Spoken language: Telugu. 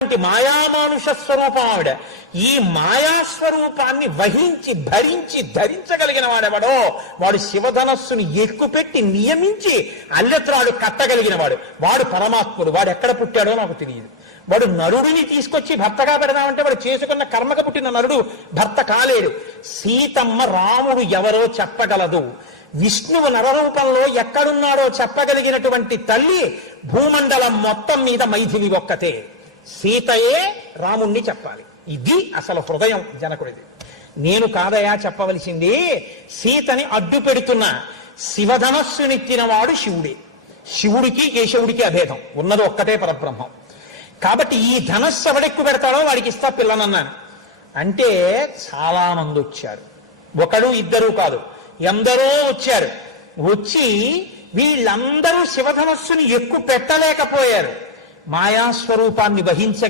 మాయామానుష స్వరూపం ఆవిడ. ఈ మాయాస్వరూపాన్ని వహించి భరించి ధరించగలిగిన వాడెవడో వాడు శివధనస్సుని ఎక్కుపెట్టి నియమించి అల్లెత్రాడు కట్టగలిగిన వాడు. వాడు పరమాత్ముడు. వాడు ఎక్కడ పుట్టాడో నాకు తెలియదు. వాడు నరుడిని తీసుకొచ్చి భర్తగా పెడదామంటే వాడు చేసుకున్న కర్మక పుట్టిన నరుడు భర్త కాలేడు. సీతమ్మ రాముడు ఎవరో చెప్పగలదు. విష్ణువు నరరూపంలో ఎక్కడున్నాడో చెప్పగలిగినటువంటి తల్లి భూమండలం మొత్తం మీద మైథిలి ఒక్కతే. సీతయే రాముణ్ణి చెప్పాలి. ఇది అసలు హృదయం జనకుడిది. నేను కాదయా చెప్పవలసింది. సీతని అడ్డు పెడుతున్న శివధనస్సునిచ్చిన వాడు శివుడే. శివుడికి కేశవుడికి అభేదం ఉన్నది ఒక్కటే పరబ్రహ్మం. కాబట్టి ఈ ధనస్సు ఎవడెక్కు పెడతాడో వాడికి ఇస్తా పిల్లనన్నాను. అంటే చాలా మంది వచ్చారు. ఒకడు ఇద్దరు కాదు, ఎందరో వచ్చారు. వచ్చి వీళ్ళందరూ శివధనస్సుని ఎక్కువ పెట్టలేకపోయారు. మాయాస్వరూపాన్ని వహించగలిగి